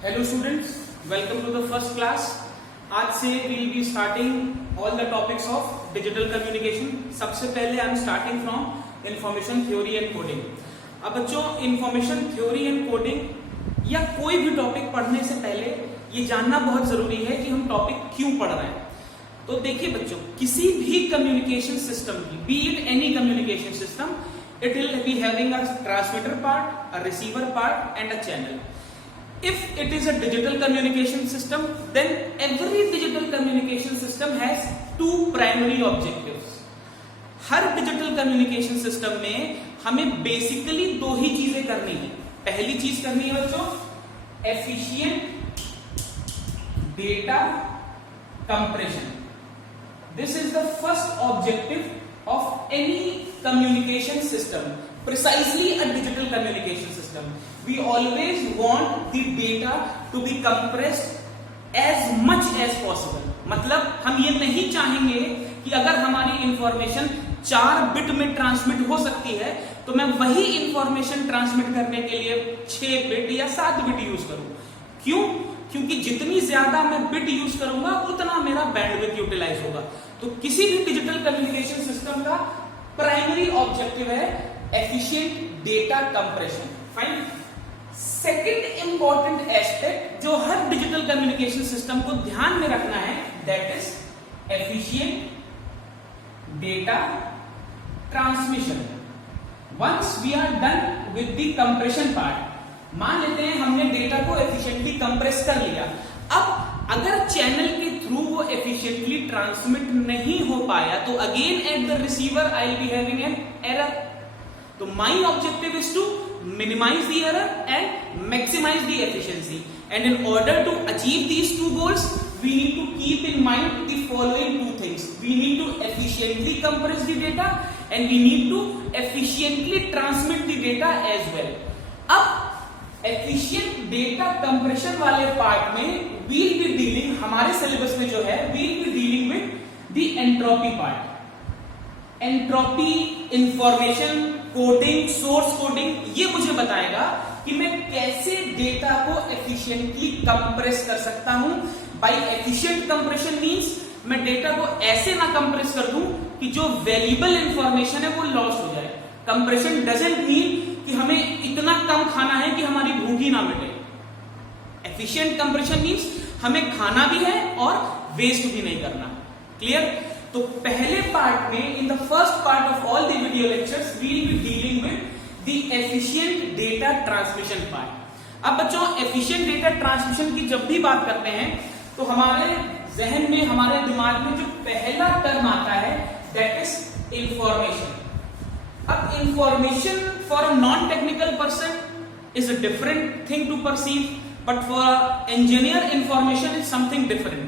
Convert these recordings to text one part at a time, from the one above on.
Hello students, welcome to the first class. आज से we will be starting all the topics of digital communication. सबसे पहले I am starting from information theory and coding. अब बच्चों information theory and coding या कोई भी topic पढ़ने से पहले ये जानना बहुत जरूरी है कि हम टॉपिक क्यों पढ़ रहे हैं. तो देखिए बच्चों, किसी भी कम्युनिकेशन सिस्टम की, be it any communication system, it will be having a transmitter part, a receiver part and a channel. If it is a digital communication system, then every digital communication system has two primary objectives. Her digital communication system में हमें basically दो ही चीजें करनी है. पहली चीज करनी है बच्चों efficient data compression. This is the first objective of any communication system, precisely a digital communication system. We always want the data to be compressed as much as possible. मतलब हम ये नहीं चाहेंगे कि अगर हमारी इंफॉर्मेशन 4 बिट में transmit हो सकती है तो मैं वही इंफॉर्मेशन ट्रांसमिट करने के लिए 6 बिट या 7 बिट यूज करूं. क्यों? क्योंकि जितनी ज्यादा मैं बिट यूज करूंगा उतना मेरा बैंडविड्थ यूटिलाइज होगा. तो किसी भी डिजिटल कम्युनिकेशन सिस्टम का प्राइमरी ऑब्जेक्टिव है efficient data compression. Fine. Second important aspect जो हर डिजिटल कम्युनिकेशन सिस्टम को ध्यान में रखना है, that is efficient data transmission. Once we are done with the compression part, मान लेते हैं हमने डेटा को एफिशिएंटली कंप्रेस कर लिया. अब अगर चैनल के थ्रू वो एफिशिएंटली ट्रांसमिट नहीं हो पाया तो again at the receiver I will be having an error. तो my objective is to minimize the error and maximize the efficiency, and in order to achieve these two goals we need to keep in mind the following two things. We need to efficiently compress the data and we need to efficiently transmit the data as well. अब efficient data compression वाले part में we'll be dealing, हमारे syllabus में जो है we'll be dealing with the entropy part. Entropy, information coding, source coding, ये मुझे बताएगा कि मैं कैसे डेटा को एफिशिएंटली कंप्रेस कर सकता हूं. बाय एफिशिएंट कंप्रेशन मींस मैं डेटा को ऐसे ना कंप्रेस कर दूं कि जो वैल्यूएबल इंफॉर्मेशन है वो लॉस हो जाए. कंप्रेशन डजंट मीन कि हमें इतना कम खाना है कि हमारी भूख ही ना मिटे. एफिशिएंट कंप्रेशन मींस हमें खाना भी है और वेस्ट भी नहीं करना. क्लियर? तो पहले पार्ट में, in the first part of all the video lectures we will be dealing with the efficient data transmission part. अब बच्चों, एफिशिएंट डेटा ट्रांसमिशन की जब भी बात करते हैं तो हमारे जहन में, हमारे दिमाग में जो पहला टर्म आता है दैट इज इंफॉर्मेशन. अब information for a non technical person is a different thing to perceive, but for a engineer information is something different.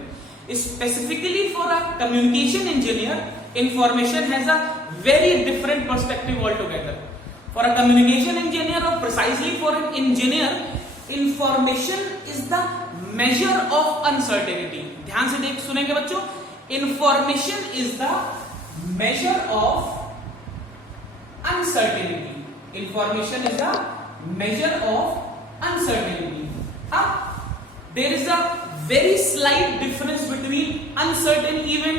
Specifically for a communication engineer, information has a very different perspective altogether. For a communication engineer or precisely for an engineer, information is the measure of uncertainty. ध्यान से सुनेंगे बच्चों. Information is the measure of uncertainty. Information is the measure of uncertainty. अब there is a very slight difference between uncertain event,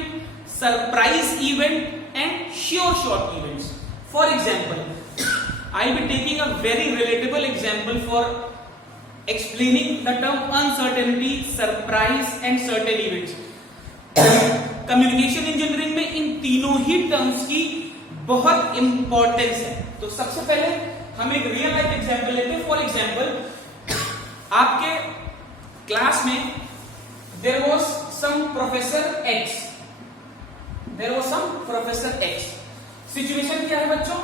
surprise event and sure shot events. For example, I'll be taking a very relatable example for explaining the term uncertainty, surprise and certain events. Communication engineering में इन तीनों ही terms की बहुत importance है. तो सबसे पहले हम एक real life example लेते हैं. For example, आपके क्लास में there was some professor X. There was some professor X. Situation क्या है बच्चों?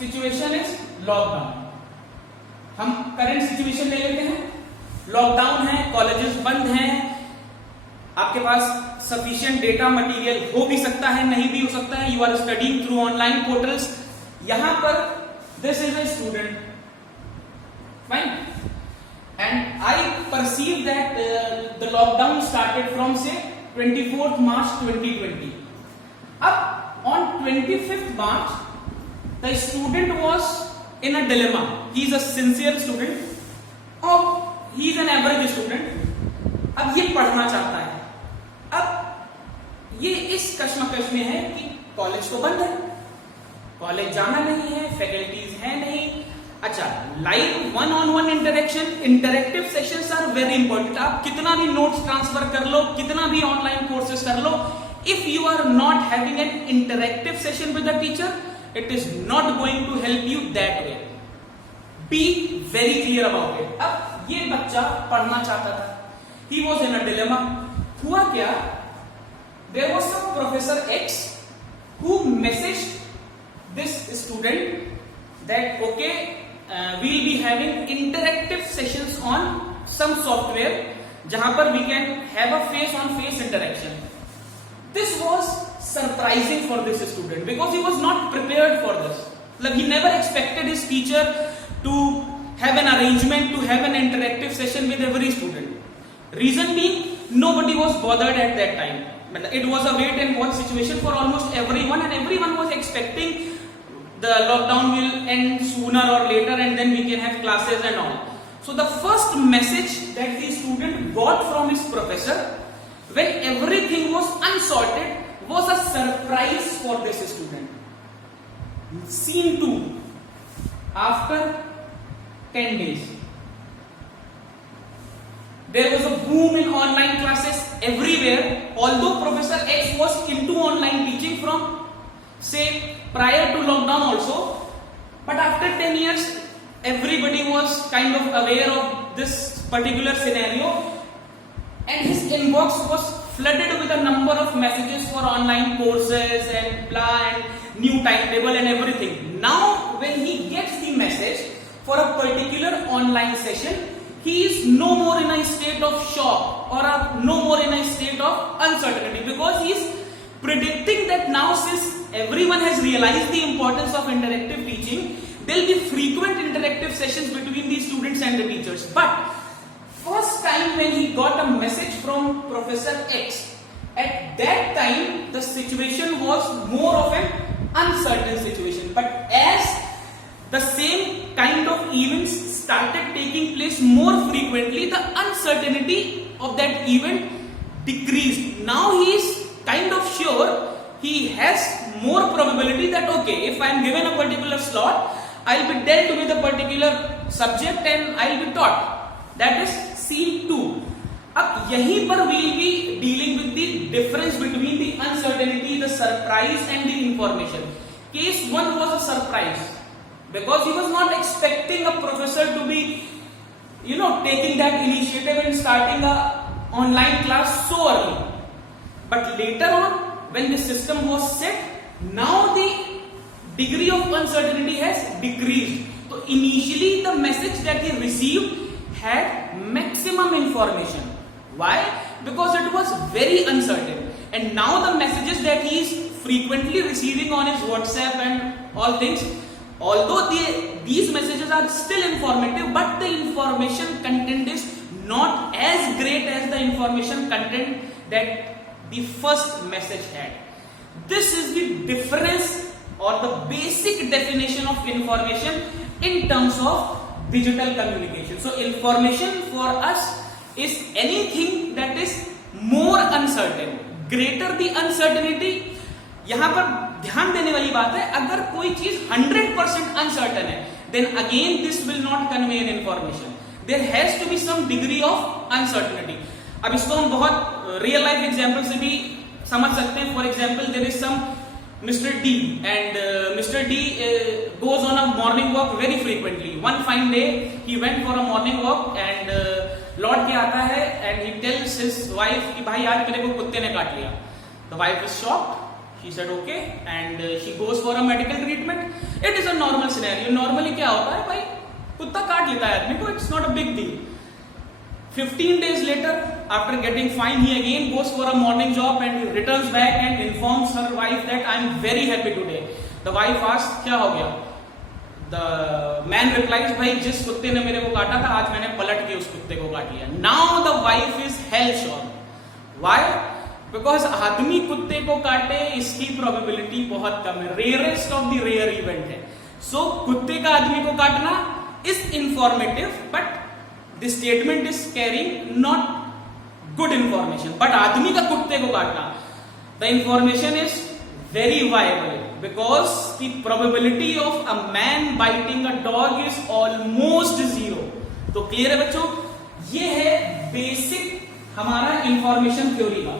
Situation is lockdown. हम करंट सिचुएशन ले लेते हैं. लॉकडाउन है, कॉलेजेस बंद हैं, आपके पास सफिशिएंट डेटा मटेरियल हो भी सकता है, नहीं भी हो सकता है. You are studying through online portals. यहां पर this is a student. Fine. And I perceive that the lockdown started from say 24th March 2020. Up on 25th March, the student was in a dilemma. He is a sincere student. अब he is an average student, अब ये पढ़ना चाहता है, अब ये इस कश्मकश में है कि कॉलेज तो बंद है, कॉलेज जाना नहीं है, फैकल्टीज है नहीं। अच्छा, live one on one interaction, interactive sessions are very important. आप कितना भी नोट्स ट्रांसफर कर लो, कितना भी ऑनलाइन कोर्सेज कर लो, if you are not having an interactive session with the teacher, it is not going to help you that way. Be very clear about it. अब ये बच्चा पढ़ना चाहता था, he was in a dilemma. हुआ क्या, there was some professor X who messaged this student that okay, we'll be having interactive sessions on some software jahan par we can have a face on face interaction. This was surprising for this student because he was not prepared for this. Like he never expected his teacher to have an arrangement to have an interactive session with every student. Reason being, nobody was bothered at that time. It was a wait and watch situation for almost everyone, and everyone was expecting the lockdown will end sooner or later and then we can have classes and all. So the first message that the student got from his professor when everything was unsorted was a surprise for this student. Scene 2. After 10 days, there was a boom in online classes everywhere. Although Professor X was into online teaching from say prior to lockdown also, but after 10 years everybody was kind of aware of this particular scenario and his inbox was flooded with a number of messages for online courses and blah and new timetable and everything. Now when he gets the message for a particular online session, he is no more in a state of shock or no more in a state of uncertainty, because he is predicting that now since everyone has realized the importance of interactive teaching, there will be frequent interactive sessions between the students and the teachers. But first time when he got a message from Professor X, at that time the situation was more of an uncertain situation. But as the same kind of events started taking place more frequently, the uncertainty of that event decreased. Now he is kind of sure, he has more probability that okay, if I am given a particular slot, I'll be dealt with a particular subject and I'll be taught. That is scene 2. अब यहीं पर we'll be dealing with the difference between the uncertainty, the surprise and the information. Case 1 was a surprise because he was not expecting a professor to be, taking that initiative and starting a online class so early. But later on, when the system was set, now the degree of uncertainty has decreased. So initially the message that he received had maximum information. Why? Because it was very uncertain. And now the messages that he is frequently receiving on his WhatsApp and all things, although these messages are still informative, but the information content is not as great as the information content that the first message had. This is the difference or the basic definition of information in terms of digital communication. So information for us is anything that is more uncertain. Greater the uncertainty, यहां पर ध्यान देने वाली बात है, अगर कोई चीज 100% uncertain है, then again this will not convey an information. There has to be some degree of uncertainty. अब इसको हम बहुत रियल लाइफ एग्जाम्पल से भी समझ सकते हैं. For example there is some mister D and mister D goes on a morning walk very frequently. One fine day he went for a morning walk and लौट के आता है and he tells his wife कि भाई आज मेरे को कुत्ते ने काट लिया. The wife is shocked. She said okay and she goes for a medical treatment. It is a normal scenario. Normally क्या होता है, भाई कुत्ता काट लेता है आदमी को, it's not a big deal. 15 days later, after getting fined, he again goes for a morning jog and he returns back and informs her wife that I am very happy today. The wife asks, क्या हो गया? The man replies, भाई जिस कुत्ते ने मेरे को काटा था, आज मैंने पलट के उस कुत्ते को काट लिया. Now the wife is hell shocked. Why? Because आदमी कुत्ते को काटे इसकी प्रोबेबिलिटी बहुत कम है, rarest of the rare event है. So कुत्ते का आदमी को काटना is informative, but this statement is carrying not good information, but आदमी का कुत्ते को काटना, the information is very viable because the probability of a man biting a dog is almost zero. तो क्लियर है बच्चों, ये है बेसिक हमारा इंफॉर्मेशन थ्योरी का।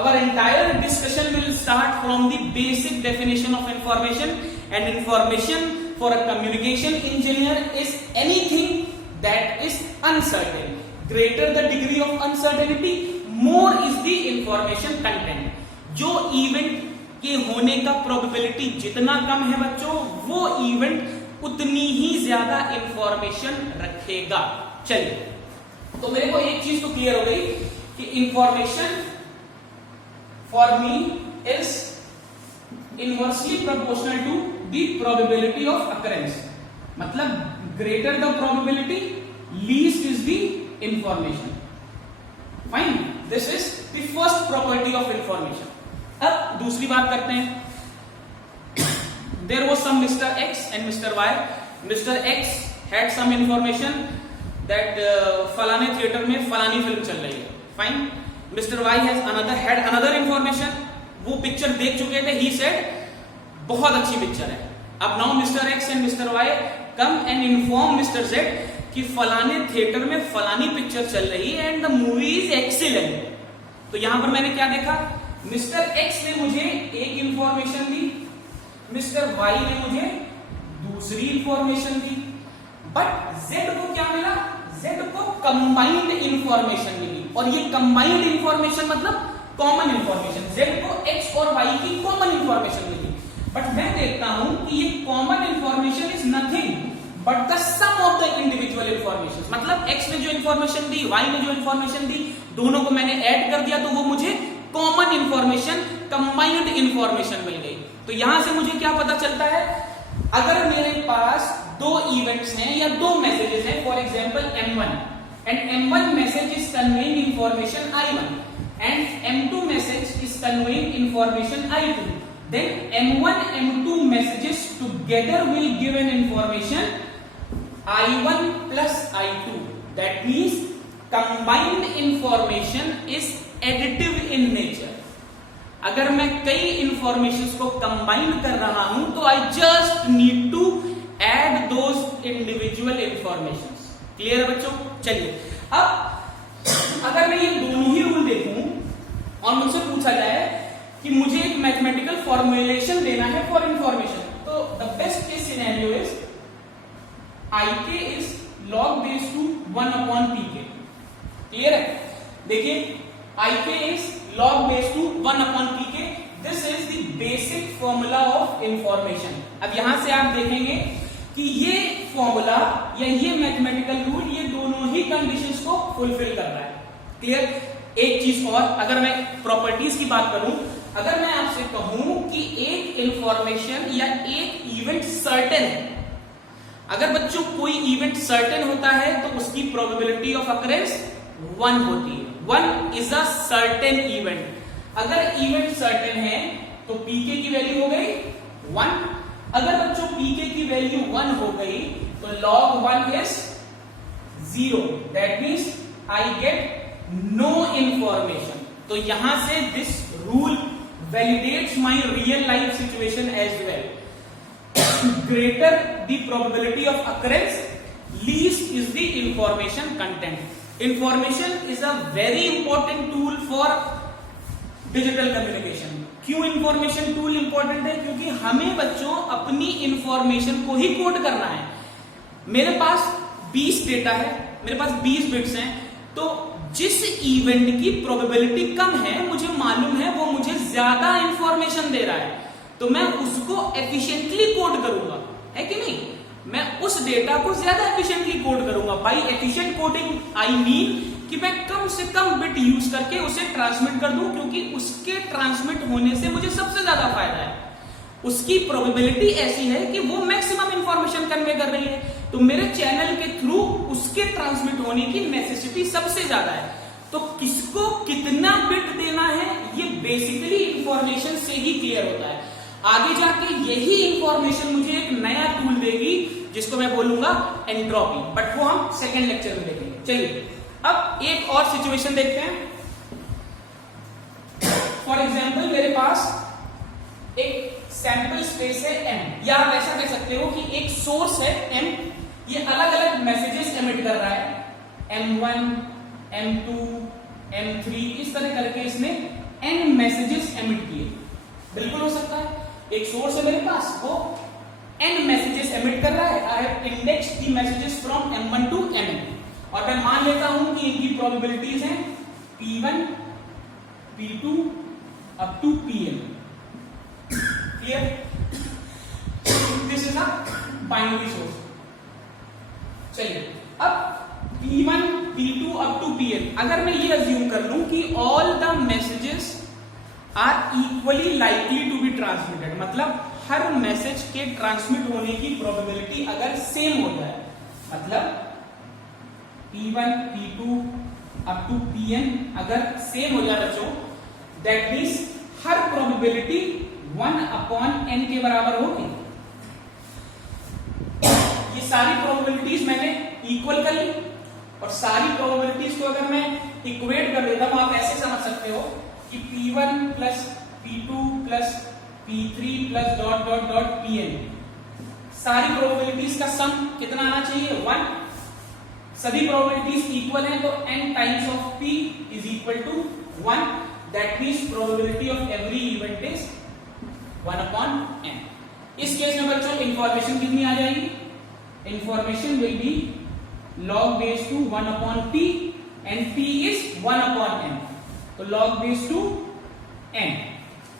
अवर entire discussion will start from the basic definition of information, and information for a communication engineer is anything that is uncertain. Greater the degree of uncertainty, more is the information content. जो event के होने का probability जितना कम है बच्चों, वो event उतनी ही ज्यादा इंफॉर्मेशन रखेगा। चलिए, तो मेरे को एक चीज तो क्लियर हो गई कि information for me is inversely proportional to the probability of occurrence. मतलब greater the probability, least is the information. Fine. This is the first property of information. अब दूसरी बात करते हैं। There was some Mr. X and Mr. Y. Mr. X had some information that फलाने theatre में फलानी film चल रही है। Fine. Mr. Y had another information. वो पिक्चर देख चुके थे। He said बहुत अच्छी पिक्चर है। अब now Mr. X and Mr. Y come and inform Mr. Z कि फलाने थिएटर में फलानी पिक्चर चल रही है and the movie is excellent. तो यहां पर मैंने क्या देखा, मिस्टर एक्स ने मुझे एक इंफॉर्मेशन दी, मिस्टर वाई ने मुझे दूसरी इंफॉर्मेशन दी, बट जेड को क्या मिला, जेड को कंबाइंड इंफॉर्मेशन मिली। और ये कंबाइंड इंफॉर्मेशन मतलब कॉमन इंफॉर्मेशन, जेड को एक्स और वाई की कॉमन इंफॉर्मेशन मिली। बट मैं देखता हूं कि ये common information is nothing but the sum of the individual information. मतलब एक्स ने जो इंफॉर्मेशन दी, वाई ने जो इंफॉर्मेशन दी, दोनों को मैंने ऐड कर दिया तो वो मुझे कॉमन इंफॉर्मेशन, कंबाइंड इंफॉर्मेशन मिल गई। तो यहां से मुझे क्या पता चलता है, अगर मेरे पास दो इवेंट्स हैं या दो मैसेजेस हैं, for example M1 and M1 message is conveying information I1 and M2 message is conveying information I2, then M1 M2 messages together will give an information I1 plus I2. That means combined information is additive in nature. अगर मैं कई informations को combine कर रहा हूं तो I just need to add those individual informations. Clear है बच्चों? चलिए, अब अगर मैं ये दोनों ही रूल देखूं और मुझसे पूछा जाए कि मुझे एक मैथमेटिकल फॉर्मुलेशन देना है फॉर इंफॉर्मेशन, तो the best case scenario is ik is log base to 1 upon pk। Clear है? देखिए, ik is log base to 1 upon pk। This is the basic formula of information. अब यहां से आप देखेंगे कि ये फॉर्मूला या ये मैथमेटिकल रूल ये दोनों ही कंडीशंस को फुलफिल कर रहा है। क्लियर? एक चीज और, अगर मैं प्रॉपर्टीज की बात करूं, अगर मैं आपसे कहूं कि एक इंफॉर्मेशन या एक इवेंट सर्टेन है, अगर बच्चों कोई इवेंट सर्टेन होता है तो उसकी प्रोबेबिलिटी ऑफ अकरेंस 1 होती है। 1 इज अ सर्टेन इवेंट। अगर इवेंट सर्टेन है तो पीके की वैल्यू हो गई 1। अगर बच्चों पीके की वैल्यू 1 हो गई तो log 1 is 0। That means I get no information. तो यहां से this rule validates my real life situation as well. Greater the probability of occurrence, least is the information content. Information is a very important tool for digital communication. क्यों information tool important है? क्योंकि हमें बच्चों अपनी information को ही code करना है। मेरे पास 20 डेटा है, मेरे पास 20 बिट्स हैं, तो जिस इवेंट की प्रोबेबिलिटी कम है मुझे मालूम है वो मुझे ज्यादा इंफॉर्मेशन दे रहा है, तो मैं उसको एफिशिएंटली कोड करूंगा, है कि नहीं? मैं उस डेटा को ज्यादा एफिशिएंटली कोड करूंगा। By efficient coding I mean कि मैं कम से कम बिट यूज करके उसे ट्रांसमिट कर दूं, क्योंकि उसके ट्रांसमिट होने से मुझे सबसे ज्यादा फायदा है। उसकी प्रोबेबिलिटी ऐसी है कि वो मैक्सिमम इंफॉर्मेशन कन्वे कर रही है, तो मेरे चैनल के थ्रू उसके ट्रांसमिट होने की नेसेसिटी सबसे ज्यादा है। तो किसको कितना बिट देना है ये बेसिकली इंफॉर्मेशन से ही क्लियर होता है। आगे जाके यही इंफॉर्मेशन मुझे एक नया टूल देगी जिसको मैं बोलूंगा एंट्रोपी, बट वो हम सेकेंड लेक्चर में देखेंगे। चलिए अब एक और सिचुएशन देखते हैं। फॉर एग्जाम्पल मेरे पास एक सैंपल स्पेस है m, या आप ऐसा कह सकते हो कि एक सोर्स है m, ये अलग अलग मैसेजेस एमिट कर रहा है, m1, m2, m3, इस तरह करके इसने n मैसेजेस एमिट किए। बिल्कुल हो सकता है एक सोर्स है मेरे पास, वो n मैसेजेस एमिट कर रहा है। I have indexed the messages from m1 to mn, और मैं मान लेता हूं कि इनकी प्रोबेबिलिटीज हैं p1, p2 up to pn। Clear? This is a binary source. चलिए अब p1, p2 up to pn, अगर मैं ये अज्यूम कर लूं कि all the messages are equally likely to be transmitted, मतलब हर मैसेज के ट्रांसमिट होने की प्रोबेबिलिटी अगर सेम हो जाए, मतलब p1, p2 up to pn अगर सेम हो जाए बच्चों, that means her probability 1/n के बराबर होगी। ये सारी प्रोबेबिलिटीज मैंने इक्वल कर ली, और सारी प्रोबेबिलिटीज को अगर मैं इक्वेट कर देता हूं, आप ऐसे समझ सकते हो कि p1 plus p2 plus p3 plus dot dot dot pn, सारी प्रोबेबिलिटीज का सम कितना आना चाहिए? 1। सभी प्रोबेबिलिटीज इक्वल हैं तो n times of p is equal to 1, that means probability of every event is 1/n। इस केस में बच्चों इंफॉर्मेशन कितनी आ जाएगी? Information will be log base to 1/p and p is 1/n, तो log base to n।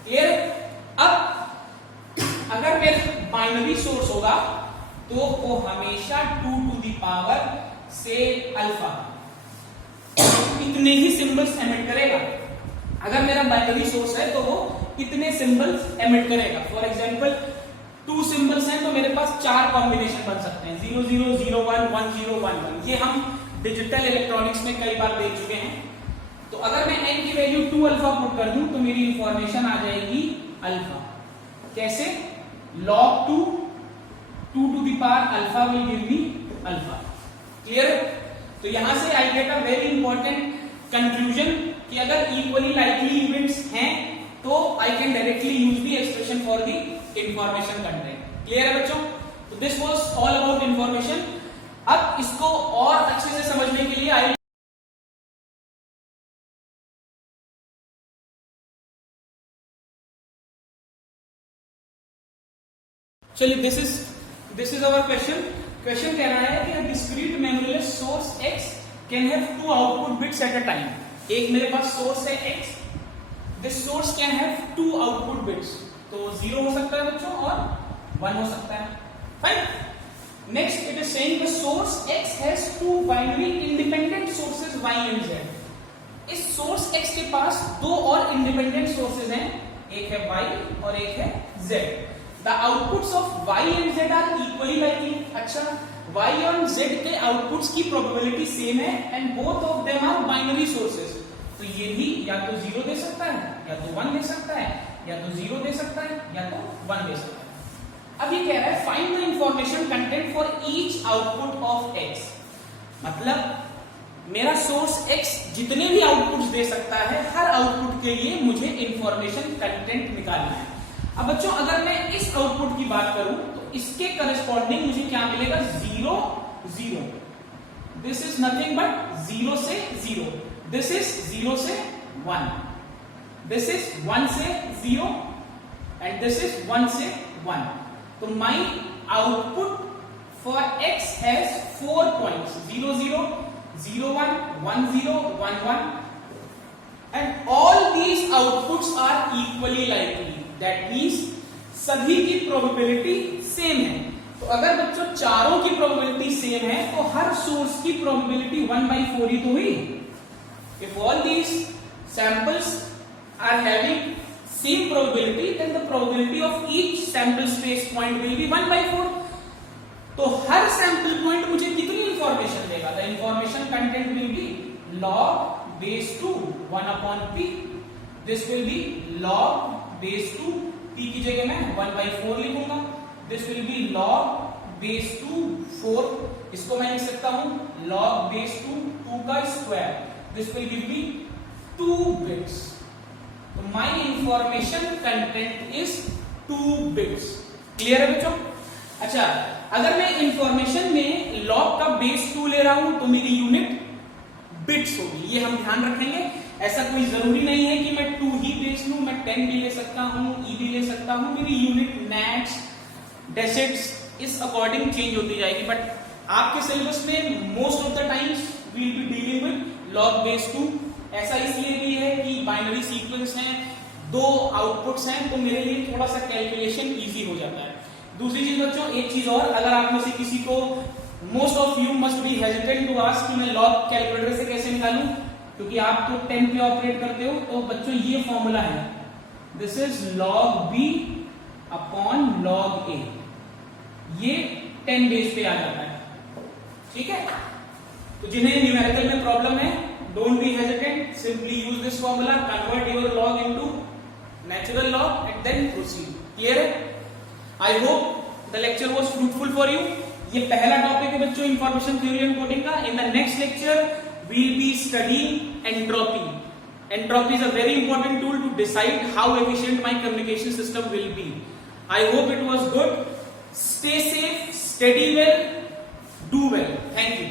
Clear? अब अगर मेरा बाइनरी सोर्स होगा तो वो हमेशा 2 to the power से अल्फा इतने ही सिंबल्स एमिट करेगा। अगर मेरा बाइनरी सोर्स है तो वो इतने सिंबल्स एमिट करेगा। फॉर एग्जांपल 2 सिंबल्स हैं तो मेरे पास 4 कॉम्बिनेशन बन सकते हैं, 0 0 0 1 1 0 1 1। ये हम डिजिटल इलेक्ट्रॉनिक्स में कई बार देख चुके हैं। तो अगर मैं n की वैल्यू 2 अल्फा पुट कर दूं तो मेरी इंफॉर्मेशन आ जाएगी अल्फा। कैसे? log 2 to the power alpha will give me alpha. Clear? तो यहां से I get a very important conclusion कि अगर इक्वली लाइकली इवेंट्स हैं तो I can directly use the expression for the information content. Clear है बच्चों? तो this was all about information. अब इसको और अच्छे से समझने के लिए आई चलिए this is our question. Question कह रहा है कि a discrete memoryless source x can have 2 output bits at a time। एक मेरे पास सोर्स है x, this source can have 2 output bits, तो 0 हो सकता है बच्चों और 1 हो सकता है। Fine. Next it is saying the source x has 2 binary independent sources y and z। इस सोर्स x के पास 2 और इंडिपेंडेंट सोर्सेज हैं, एक है y और एक है z। The outputs of y and z are equally likely. अच्छा, y और z के आउटपुट्स की प्रोबेबिलिटी सेम है and both of them are binary sources, तो ये भी या तो 0 दे सकता है, या तो 1 दे सकता है, या तो 0 दे सकता है, या तो 1 दे सकता है। अब ये कह रहा है find the information content for each output of x। मतलब मेरा सोर्स x जितने भी आउटपुट्स दे सकता है, हर आउटपुट के लिए मुझे इंफॉर्मेशन कंटेंट निकालना है। अब बच्चों अगर मैं इस आउटपुट की बात करूं तो इसके करस्पॉन्डिंग मुझे क्या मिलेगा? 0 0। दिस इज नथिंग बट 0 से 0, दिस इज 0 से 1, दिस इज 1 से 0 एंड दिस इज 1 से 1। तो my output for x has 4 points 0 0 0 1 1 0 1 1 and all these outputs are equally likely. That means सभी की प्रोबेबिलिटी सेम है। तो अगर बच्चों चारों की प्रोबेबिलिटी सेम है तो हर सोर्स की प्रोबेबिलिटी 1/4 ही तो हुई। If all these samples are having same probability, then the probability of each sample space point will be 1/4। तो हर सैंपल पॉइंट मुझे कितनी इंफॉर्मेशन देगा? The information content will be log base to 1/p। This will be log base to p की जगह मैं 1/4 लिखूंगा. This will be log base two 4. इसको मैं लिख सकता हूं log बेस टू 2 का square. This will give me 2 bits. तो my information content is 2 bits. Clear है बच्चों? अच्छा, अगर मैं इंफॉर्मेशन में log का बेस 2 ले रहा हूं तो मेरी यूनिट बिट्स होगी. ये हम ध्यान रखेंगे. ऐसा कोई जरूरी नहीं है कि मैं 2 ही बेस लूं. मैं 10 भी ले सकता हूं, e भी ले सकता हूं. मेरी यूनिट नैट्स डेसिट्स इस अकॉर्डिंग चेंज होती जाएगी. बट आपके सिलेबस में most of the times we will be dealing with log base 2. ऐसा इसलिए भी है कि बाइनरी सीक्वेंस है, 2 आउटपुट्स हैं, तो मेरे लिए थोड़ा सा कैलकुलेशन इजी हो जाता है. दूसरी चीज बच्चों, एक चीज और, अगर आप में से किसी को, most of you must be hesitant to ask कि मैं log कैलकुलेटर से कैसे निकालूं, क्योंकि आप तो 10 पे ऑपरेट करते हो. तो बच्चों ये फॉर्मूला है, this is log b upon log a. ये 10 बेस पे आ जाता है. ठीक है? तो जिन्हें न्यूमेरिकल में प्रॉब्लम है, don't be hesitant, simply use this formula, convert your log into natural log and then proceed. Clear है? I hope the lecture was fruitful for you. ये पहला टॉपिक है बच्चों इंफॉर्मेशन थ्योरी एंड कोडिंग का. In the next lecture we'll be studying entropy. Entropy is a very important tool to decide how efficient my communication system will be. I hope it was good. Stay safe, study well, do well. Thank you.